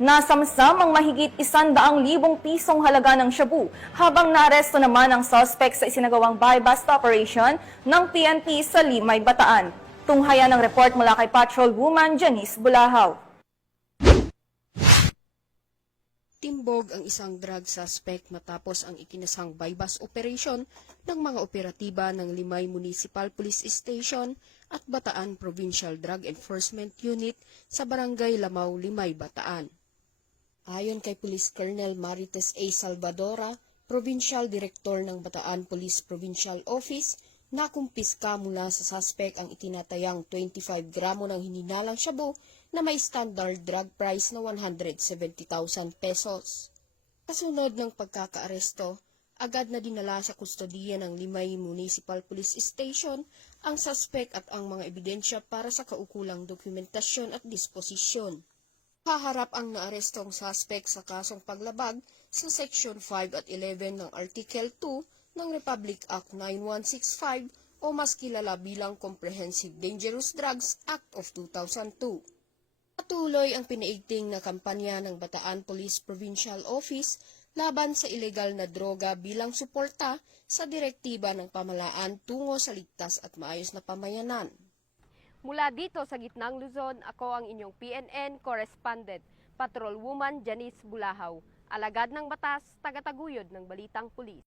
Nasamsam ang mahigit 100,000 pisong halaga ng shabu habang naaresto naman ang suspect sa isinagawang buy-bust operation ng PNP sa Limay, Bataan. Tunghayan ng report mula kay Patrol Woman Janice Bulahaw. Timbog ang isang drug suspect matapos ang ikinasang buy-bust operation ng mga operatiba ng Limay Municipal Police Station at Bataan Provincial Drug Enforcement Unit sa Barangay Lamao, Limay, Bataan. Ayon kay Police Colonel Marites A. Salvadora, Provincial Director ng Bataan Police Provincial Office, nakumpiska mula sa suspect ang itinatayang 25 gramo ng hininalang shabu na may standard drug price na 170,000 pesos. Kasunod ng pagkakaaresto, agad na dinala sa kustodiya ng Limay Municipal Police Station ang suspect at ang mga ebidensya para sa kaukulang dokumentasyon at disposisyon. Haharap ang naarestong suspect sa kasong paglabag sa Section 5 at 11 ng Article 2 ng Republic Act 9165 o mas kilala bilang Comprehensive Dangerous Drugs Act of 2002. Patuloy ang pinaigting na kampanya ng Bataan Police Provincial Office laban sa ilegal na droga bilang suporta sa direktiba ng pamahalaan tungo sa ligtas at maayos na pamayanan. Mula dito sa Gitnang Luzon, ako ang inyong PNN correspondent, Patrol Woman Janice Bulahaw, alagad ng batas, tagataguyod ng Balitang Pulis.